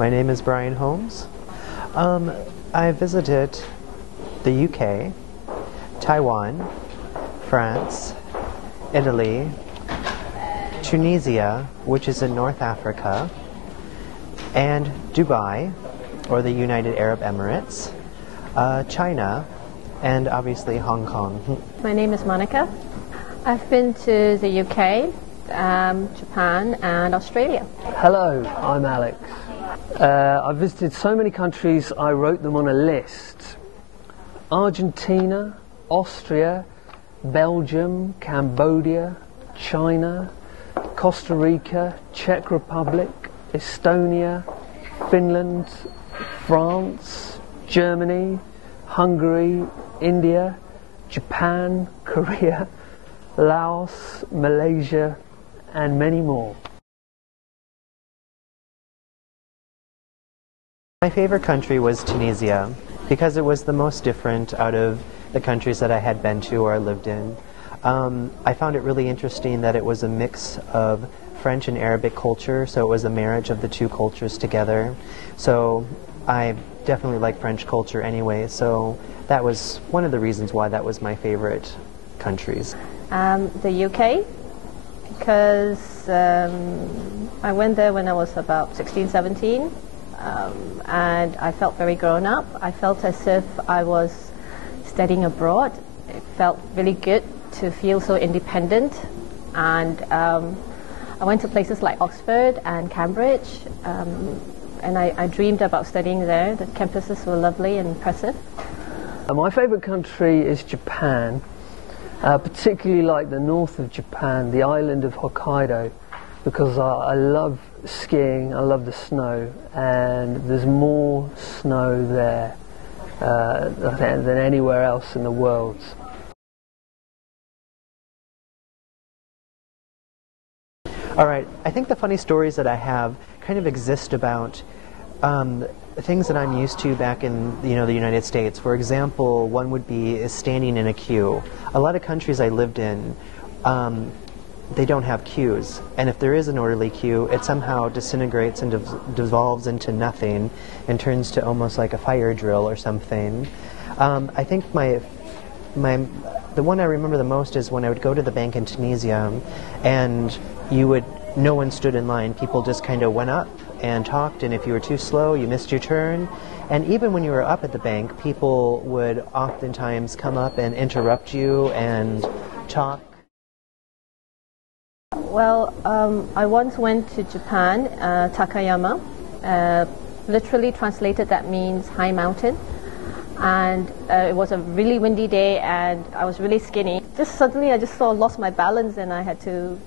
My name is Brian Holmes. I visited the UK, Taiwan, France, Italy, Tunisia, which is in North Africa, and Dubai, or the United Arab Emirates, China, and obviously Hong Kong. My name is Monica. I've been to the UK, Japan, and Australia. Hello, I'm Alex. I've visited so many countries I wrote them on a list. Argentina, Austria, Belgium, Cambodia, China, Costa Rica, Czech Republic, Estonia, Finland, France, Germany, Hungary, India, Japan, Korea, Laos, Malaysia, and many more. My favorite country was Tunisia because it was the most different out of the countries that I had been to or lived in. I found it really interesting that it was a mix of French and Arabic culture, so it was a marriage of the two cultures together. So I definitely like French culture anyway, so that was one of the reasons why that was my favorite countries. The UK, because I went there when I was about 16, 17. And I felt very grown up. I felt as if I was studying abroad. It felt really good to feel so independent. And I went to places like Oxford and Cambridge, and I dreamed about studying there. The campuses were lovely and impressive. My favourite country is Japan, particularly like the north of Japan, the island of Hokkaido, because I love skiing, I love the snow, and there's more snow there than anywhere else in the world. Alright, I think the funny stories that I have kind of exist about things that I'm used to back in the United States. For example, one would be is standing in a queue. A lot of countries I lived in, they don't have queues, and if there is an orderly queue, it somehow disintegrates and dissolves into nothing and turns to almost like a fire drill or something. I think the one I remember the most is when I would go to the bank in Tunisia, and no one stood in line. People just kind of went up and talked, and if you were too slow, you missed your turn. And even when you were up at the bank, people would oftentimes come up and interrupt you and talk. Well, I once went to Japan, Takayama. Literally translated, that means high mountain. And it was a really windy day, and I was really skinny. Just suddenly, I just lost my balance, and I had to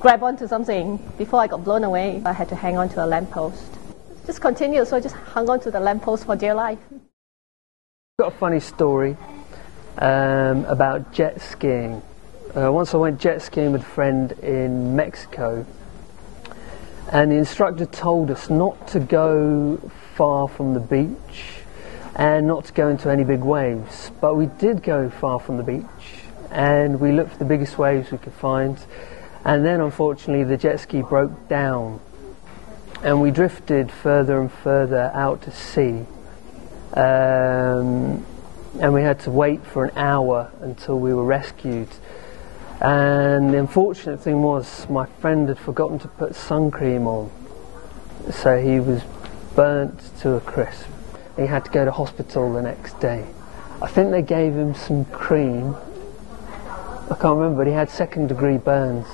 grab onto something before I got blown away. I had to hang on to a lamppost. Just continued, so I just hung on to the lamppost for dear life. I've got a funny story about jet skiing. Once I went jet skiing with a friend in Mexico, and the instructor told us not to go far from the beach and not to go into any big waves. But we did go far from the beach, and we looked for the biggest waves we could find, and then unfortunately the jet ski broke down and we drifted further and further out to sea, and we had to wait for an hour until we were rescued. And the unfortunate thing was my friend had forgotten to put sun cream on, so he was burnt to a crisp. He had to go to hospital the next day. I think they gave him some cream, I can't remember, but he had second-degree burns.